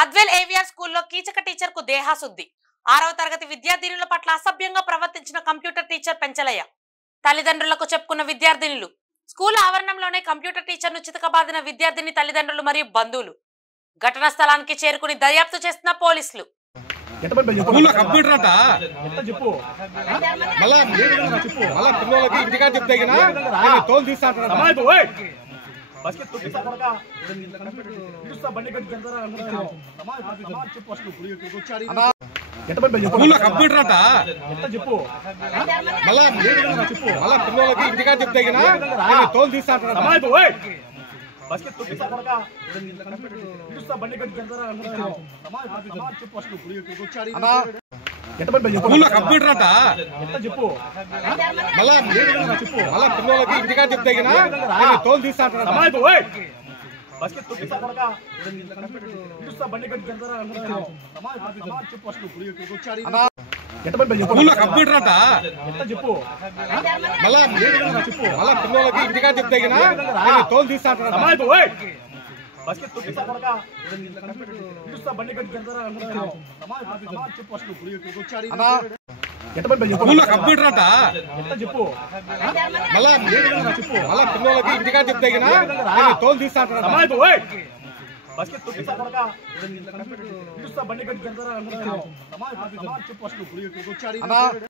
Badvel AVR స్కూల్లో Keechaka teacher కు దేహాశుద్ధి. 6వ తరగతి విద్యార్థినుల పట్ల అసభ్యంగా ప్రవర్తించిన కంప్యూటర్ టీచర్ పెంచలయ్య. తల్లిదండ్రులకు చెప్పుకున్న విద్యార్థినులు. స్కూల్ ఆవరణంలోనే కంప్యూటర్ టీచర్ ను చితకబాదిన విద్యార్థిని తల్లిదండ్రులు మరియు బంధువులు. ఘటనా స్థలానికి చేరుకుని దర్యాప్తు చేస్తున్న పోలీసులు.